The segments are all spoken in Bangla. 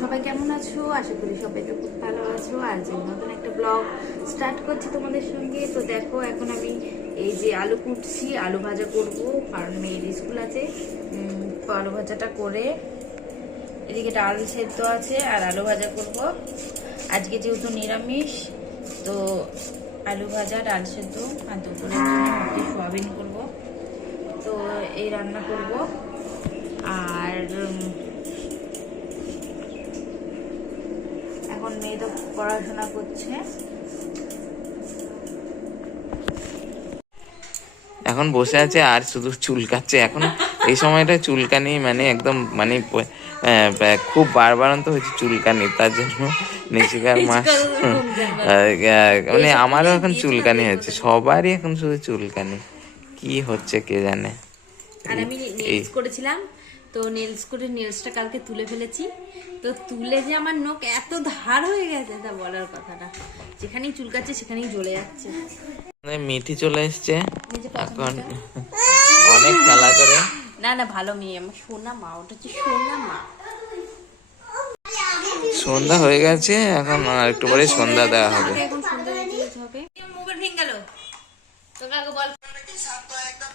সবাই কেমন আছো? আশা করি সবাই তো খুব ভালো আছো। আর যে নতুন একটা ব্লগ স্টার্ট করছি তোমাদের সঙ্গে। তো দেখো, এখন আমি এই যে আলু কুটছি, আলু ভাজা করব, কারণ মেয়ের স্কুল আছে। তো আলু ভাজাটা করে এদিকে ডাল সেদ্ধ আছে আর আলু ভাজা করব। আজকে যেহেতু নিরামিষ, তো আলু ভাজা, ডাল সেদ্ধ আর মুরগি সোয়াবিন করব। তো এই রান্না করব। আর এখন মেয়ে তো পড়াশোনা করছে। এখন বসে আছে আর শুধু চুলকাচ্ছে। এখন এই সময়টা চুলকানি মানে একদম মানে খুব বারবারন্ত হয়েছে চুলকানি তার জন্য নিশিকার মাস মানে আমারও এখন চুলকানি হচ্ছে সবারই এখন শুধু চুলকানি। কি হচ্ছে কে জানে? আর আমি এই- করেছিলাম তো নেলস করে নেলসটা কালকে তুলে ফেলেছি। তো তুলে যে আমার নখ এত ধার হয়ে গেছে তা বলার কথা না যেখানেই চুলকাচ্ছে সেখানেই জ্বলে যাচ্ছে। আমাদের মিঠি চলে এসছে। এখন অনেক খেলা করে। না না ভালো মেয়ে। আমার সোনা মা ওটা হচ্ছে সোনা মা। সন্ধ্যা হয়ে গেছে এখন আর একটু পরে সন্ধ্যা দেওয়া হবে। এখন সন্ধ্যা দিতে হবে। মোবাইল ভেঙে গেল। তোকে আগে বল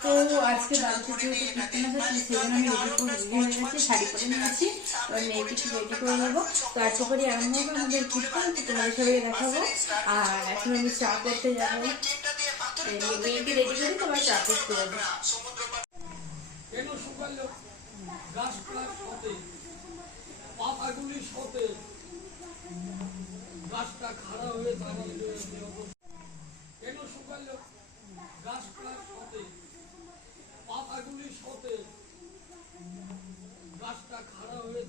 তো আজকে বাড়িতে যেহেতু কীর্তন আছে, সেজন্য আমি রেডি করে রেডি হয়ে গেছি, শাড়ি পরে নিয়েছি এবার মেয়েকে একটু রেডি করে নেব। তো আজকে করে আরম্ভ হবে আমাদের কীর্তন তোমাদের সবাই দেখাবো। আর এখন আমি চা করতে যাব। মেয়েকে রেডি করে তোমার চা করতে যাব। গাছটা খাড়া হয়ে দাঁড়াল কেন শুকালো সতে গাছটা খাড়া হয়ে